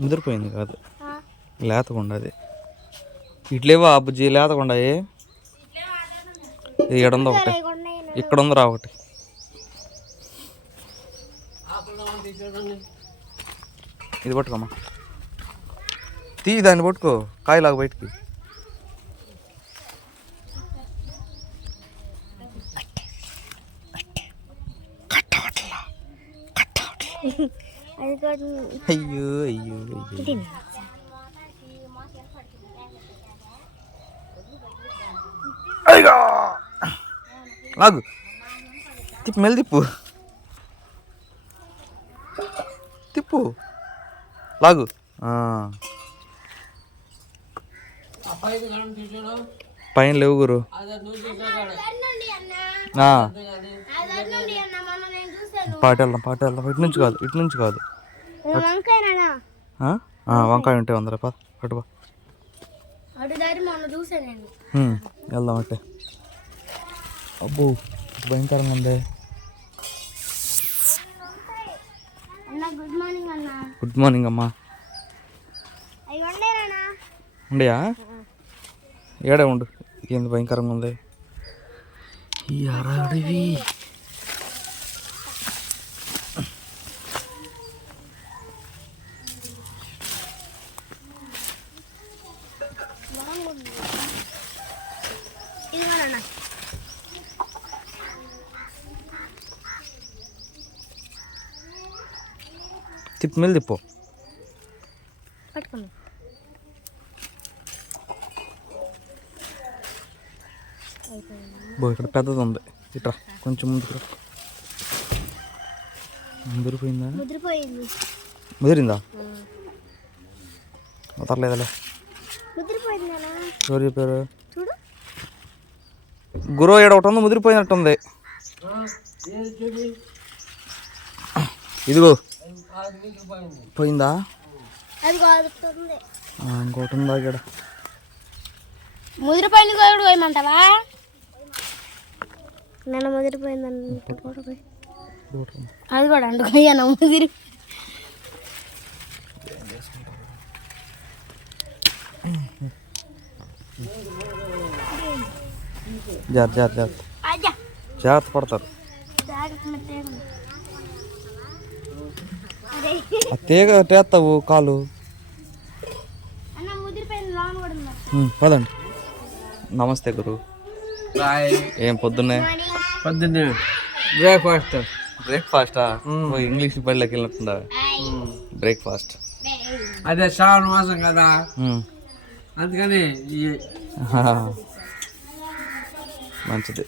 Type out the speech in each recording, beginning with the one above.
ముదిరిపోయింది కాదు, లేతకుండా అది. ఇట్లేవా బుజ్జి లేతకుండా ఇక్కడ ఉంది ఒకటి, ఇక్కడ ఉందిరా ఒకటి. ఇది పట్టుకోమ్మా, తీ దాన్ని పట్టుకో, కాయలాగా బయటికి. అయ్యో అయ్యో అయ్యో, లాగు, తిప్పు, మెల్లి తిప్పు, తిప్పు, లాగు. పైన లేవు గురు. పాట వెళ్దాం, పాట వెళ్దాం. ఇటు నుంచి కాదు, ఇటు నుంచి కాదు. వంకాయ ఉంటే వందరా పా, పట్టుబా. వెళ్దాం అంటే. అబ్బో భయంకరంగా ఉంది. గుడ్ మార్నింగ్ అమ్మా. ఉండయా? ఏడే ఉండు, ఏంది భయంకరంగా ఉంది ఈ అడవి. తిప్పు, మెల్లి తిప్పు. బో ఇక్కడ పెద్దది ఉంది, ఇట్రా కొంచెం ముందుకు రా. ముదిరిపోయిందా? ముదిరిందా? ముదరలేదలే. ఎవరు చెప్పారు? గురో ఏడ ఒకటి ఉంది, ముదిరిపోయినట్టుంది. ఇదిగో పోయిందా? ఇంకోటి ఉందా ఇక్కడ? ముదిరిపోయింది కూడా పోయమంటావా? నేను ముదిరిపోయిందని అది కూడా అంటుకోయ్యాను. ముదిరి జాగ్రత్త పడతారు. తీగ టేస్తావు కాలు. పదండి. నమస్తే గురు. ఏం పొద్దున్నే బ్రేక్ఫాస్టా? ఇంగ్లీష్ బడిలోకి వెళ్ళినట్టుందా? బ్రేక్ఫాస్ట్ అదే శ్రావణ మాసం కదా, అందుకని మంచిది.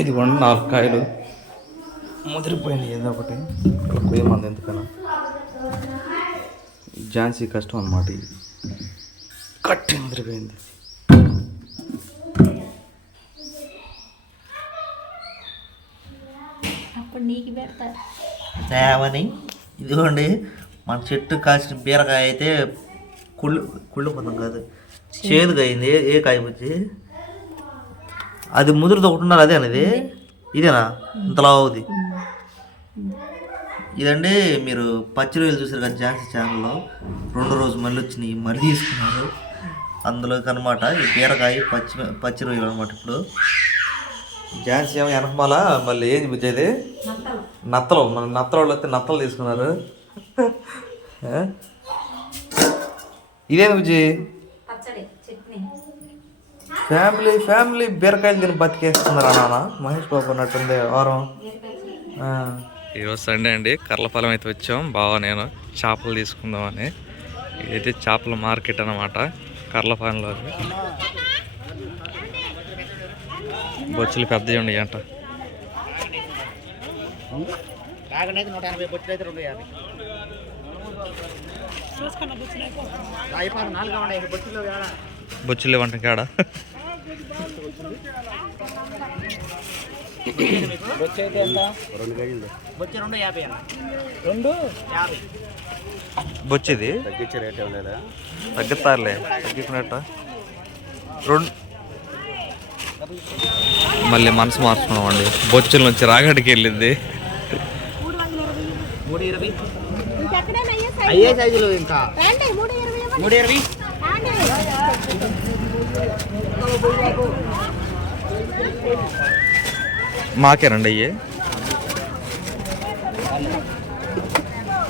ఇదిగోండి 4 కాయలు ముదిరిపోయినాయి. ఏదో ఒకటి కొయ్యమంది, ఎందుకన్నా ఝాన్సీ కష్టం అన్నమాట. ఇది కట్టి ముదిరిపోయింది. తేవని ఇదిగోండి, మన చెట్టు కాసిన బీరకాయ అయితే కుళ్ళు పొందం కాదు, చేదుగా అయింది. ఏ కాయ వచ్చి అది ముదురుతో ఒకటి ఉన్నారు, అదే అనేది ఇదేనా? ఇంతలా అవుది ఇదండి. మీరు పచ్చిరొయ్యలు చూసారు కదా ఝాన్సీ ఛానల్లో, 2 రోజు మళ్ళీ వచ్చినాయి, మళ్ళీ తీసుకున్నారు. అందులోకి అనమాట ఈ బీరకాయ పచ్చిరొయ్యలు అనమాట. ఇప్పుడు ఝాన్సీ ఏమో వెనకమాల మళ్ళీ ఏం బుజ్జేది నత్తలు, మన నత్తలు వస్తే నత్తలు తీసుకున్నారు. ఇదేమి బుజ్జి? ఫ్యామిలీ బీరకాయలు తిని బతికేస్తున్నారు నాన్న. మహేష్ బాబు అన్నట్టుంది వారం. ఈరోజు సండే అండి, కర్లపాలెం అయితే వచ్చాం బావ నేను చేపలు తీసుకుందామని. ఇదైతే చేపల మార్కెట్ అన్నమాట కర్లపాలెంలో. బొచ్చులు పెద్దవి ఉన్నాయి అంట. బొచ్చులు ఇవ్వంట కాడ. బొచ్చిది తగ్గుతారులే, తగ్గించుకున్నట్ట. మళ్ళీ మనసు మార్చుకున్నాం అండి, బొచ్చుల నుంచి రాగడికి వెళ్ళింది. అయ్యే సైజులు ఇంకా 320. మాకేనండి అయ్యే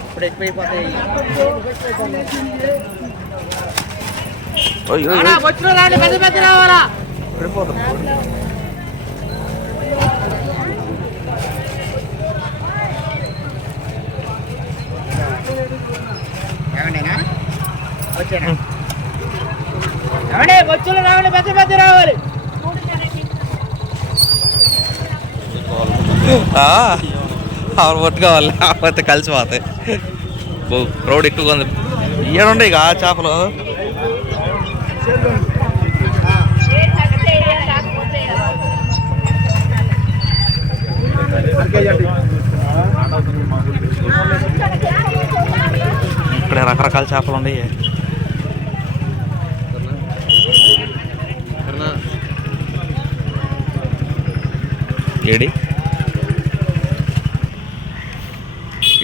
ఇప్పుడు ఎక్కువైపోతాయి. పెద్ద పెద్ద రావాలా ఏమండేనా వచ్చేనా ఏమండే బొచ్చులు రావండి పెద్ద పెద్ద రావాలి. ఆరు పట్టు కావాలి లేకపోతే కలిసి పోతాయి. రోడ్ ఎక్కువగా ఉంది. ఏడుండే ఇక చేపలు ఇక్కడ రకరకాల చేపలు ఉన్నాయి. ఏడి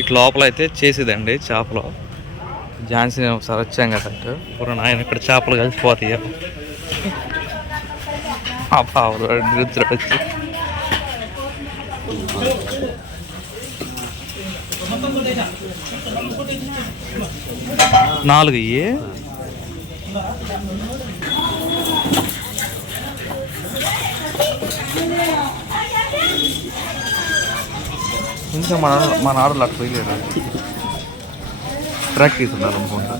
ఇటు లోపల అయితే చేసేదండి చేపలు. ఝాన్సీ ఒకసారి వచ్చాం కదా ఇప్పుడు ఆయన ఇక్కడ చేపలు కలిసిపోతాయి. ఆ పావులు వచ్చి 4 ఇంకా మన ఆడలు అట్లా పోయలేరు. ప్రాక్టీస్ ఉండాలనుకుంటా.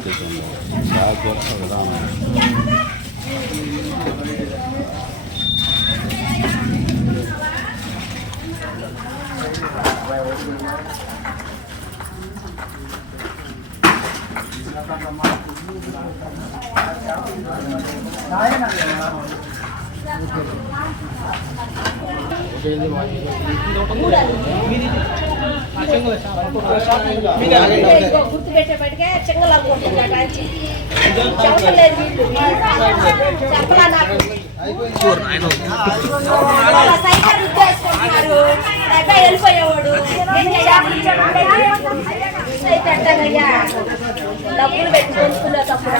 గుర్తుపెట్టే బయటకే చెంగలా వెళ్ళిపోయేవాడు డబ్బులు పెట్టి కొనుక్కునే తప్పుడు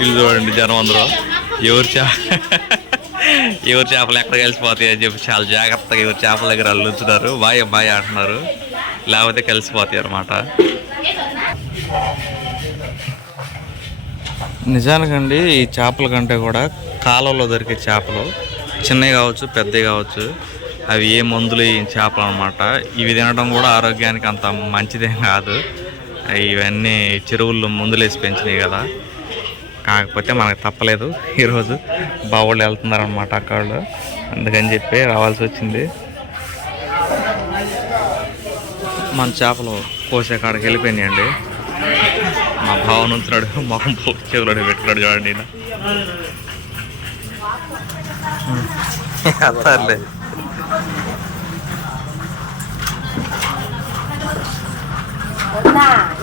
ఇది చూడండి జనం అందరూ ఎవరు చేపలు ఎక్కడ కలిసిపోతాయి అని చెప్పి చాలా జాగ్రత్తగా ఎవరు చేపల దగ్గర అల్లుతున్నారు. బాయ్ బాయ్ అంటున్నారు, లేకపోతే కలిసిపోతాయి అన్నమాట. నిజానికండి ఈ చేపల కంటే కూడా కాలంలో దొరికే చేపలు చిన్నవి కావచ్చు పెద్దవి కావచ్చు అవి ఏ మందులు ఈ చేపలు అనమాట. ఇవి తినడం కూడా ఆరోగ్యానికి అంత మంచిదేం కాదు. ఇవన్నీ చెరువుల్లో మందులేసి పెంచినాయి కదా. కాకపోతే మనకు తప్పలేదు, ఈరోజు బావోళ్ళు వెళ్తున్నారనమాట అక్కడ, అందుకని చెప్పి రావాల్సి వచ్చింది. మన చేపలు కోసే కాడికి వెళ్ళిపోయినాయండి. మా బావ నుంచున్నాడు, మొహం చెవులో పెట్టుకున్నాడు చూడండి. అత్తారులే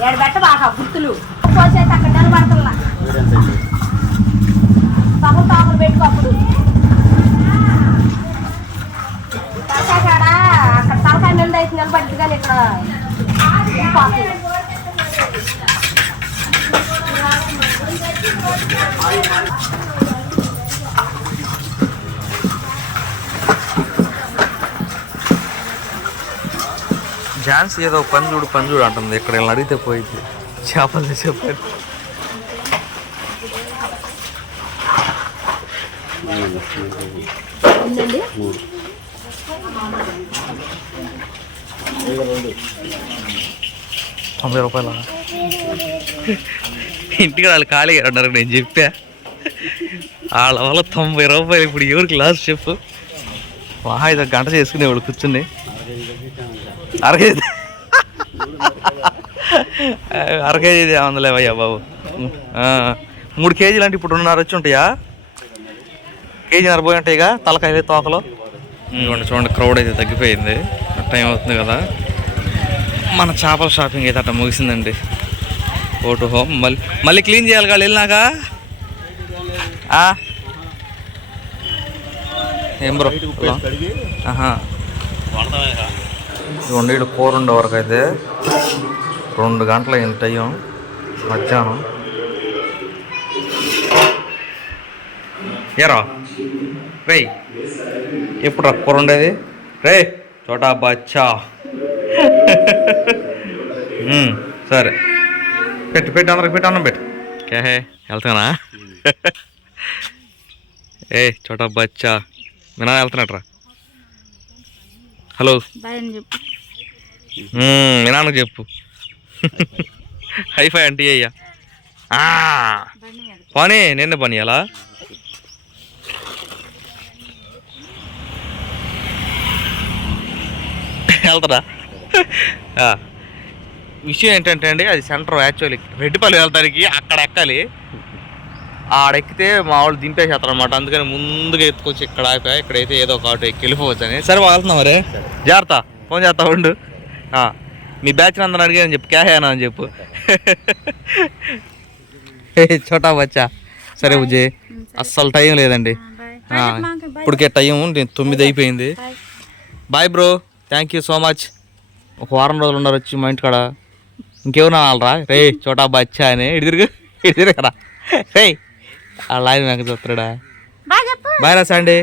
ఏడబెట్ట బాగా గుర్తులు కోసేసి అక్కడ నిలబడతల్లా తమ్ముడు తాములు పెట్టుకో. అప్పుడు తలకాడ అక్కడ తలకాయ నిండా అయితే నిలబడి కానీ ఇక్కడ ఝాన్సీ ఏదో పంజుడు అంటుంది. ఇక్కడ అడిగితే పోయింది చేపలు చెప్పారు. ₹90 ఇంటికి వాళ్ళు ఖాళీగా ఉన్నారు, నేను చెప్పా. వాళ్ళ వల్ల 90 రూపాయలు. ఇప్పుడు ఎవరికి లాస్ట్ చెప్పు? వాహా ఇది గంట చేసుకునేవాళ్ళు కూర్చుని. అరకేజీ అరకేజీ ఏమందలేవయ్యా బాబు. 3 కేజీలు అంటే ఇప్పుడు 2.5 వచ్చి ఉంటాయా? కేజీన్నర పోయి ఉంటాయిగా తలకాయ తోకలో. ఇవ్వండి చూడండి, క్రౌడ్ అయితే తగ్గిపోయింది. టైం అవుతుంది కదా. మన చేపల షాపింగ్ అయితే అట్లా ముగిసిందండి. ఓటు హోమ్ మళ్ళీ క్లీన్ చేయాలి కాదు వెళ్ళినాక. ఏం బ్రో? ఇవ్వండి వీళ్ళు కూర ఉండే వరకు అయితే 2 గంటలు అయింది టైం, మధ్యాహ్నం. ఏరా రే ఎప్పుడు రా కూర ఉండేది? రే చోటా బచ్చా. సరే పెట్టు అందరికి పెట్టు, అన్నం పెట్టు. కేహే వెళ్తానా? ఏ చోటా బచ్చా మీ నాన్న వెళ్తున్నట్రా. హలో మీ నాన్నకు చెప్పు. హైఫై అంటే అయ్యా పని నిన్న పని ఎలా వెళ్తారా? విషయం ఏంటంటే అండి, అది సెంటర్ యాక్చువల్లీ రెడ్డిపల్లి వెళ్తానికి అక్కడ ఎక్కాలి. ఆడెక్కితే మా వాళ్ళు దింపేసేస్తారు అనమాట. అందుకని ముందుగా ఎత్తుకొచ్చి ఇక్కడ ఆపా. ఇక్కడైతే ఏదో ఒక ఆటో ఎక్కి వెళ్ళిపోవచ్చు అని. సరే వెళ్తున్నాం మరే, జాగ్రత్త. ఫోన్ చేస్తా ఉండు. మీ బ్యాచ్ అందరూ అడిగాను చెప్పు, క్యాహేనా అని చెప్పు. చోటా బచ్చా. సరే బుజ్జి, అస్సలు టైం లేదండి. ఇప్పటికే టైం 9 అయిపోయింది. Bye bro, thank you so much. ఒక వారం రోజులు ఉన్నారు వచ్చి మా ఇంటికాడ. ఇంకేమన్నా వాళ్ళరా రే చోటా బచ్చా అని ఇడిదిరు కదా. రే వాళ్ళ ఆయన నాకు చూస్తాడా? బాయ్ రా సండే.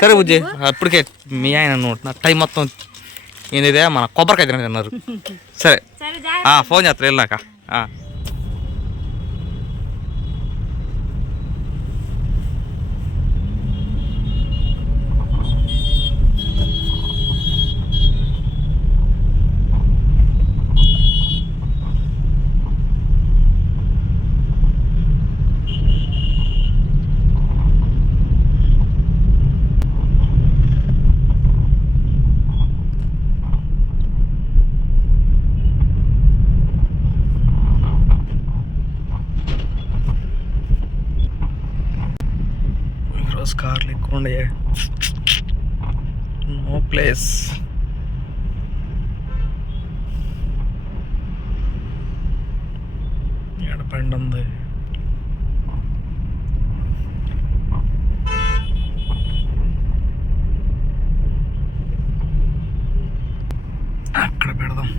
సరే బుజ్జి, ఇప్పటికే మీ ఆయన నా టైం మొత్తం ఏంటిదే మన కొబ్బరికాయ తిన్నారు. సరే ఫోన్ చేస్తారు వెళ్ళినాక. కార్లు ఎక్కువ ఉండే, నో ప్లేస్. ఎక్కడ బండి ఉంది? అక్కడ పెడదాం.